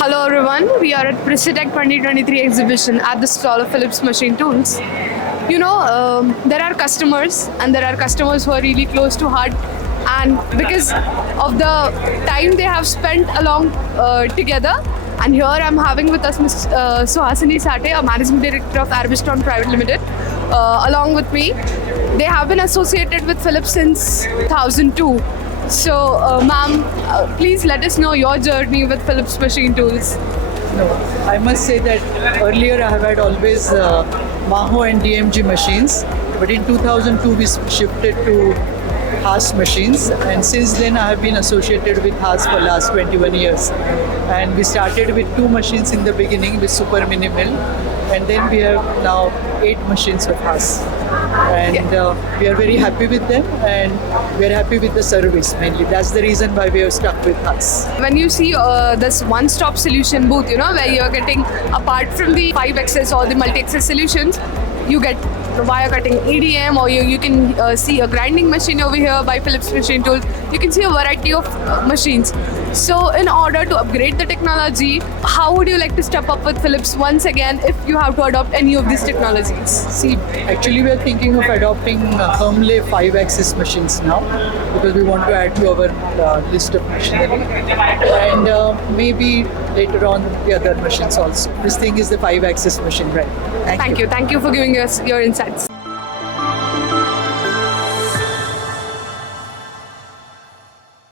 Hello everyone, we are at Prisitech 2023 exhibition at the stall of Phillips Machine Tools. There are customers and there are customers who are really close to heart, and because of the time they have spent along together. And here I'm having with us Ms. Suhasini Sathe, a managing director of Arbes Private Limited, along with me. They have been associated with Philips since 2002. So, ma'am, please let us know your journey with Phillips Machine Tools. No, I must say that earlier I have had always Maho and DMG machines, but in 2002 we shifted to Haas machines, and since then I have been associated with Haas for last 21 years. And we started with 2 machines in the beginning with super minimal, and then we have now 8 machines of Haas. And we are very happy with them, and we are happy with the service mainly. That's the reason why we are stuck with Haas. When you see this one-stop solution booth, where you're getting, apart from the 5-axis or the multi-axis solutions, you get wire cutting EDM, or you can see a grinding machine over here by Phillips Machine Tools. You can see a variety of machines. So in order to upgrade the technology, how would you like to step up with Philips once again if you have to adopt any of these technologies? See, actually we are thinking of adopting Hermle 5-axis machines now, because we want to add to our list of machinery, and maybe later on the other machines also. This thing is the 5-axis machine, right? Thank you for giving us your insights.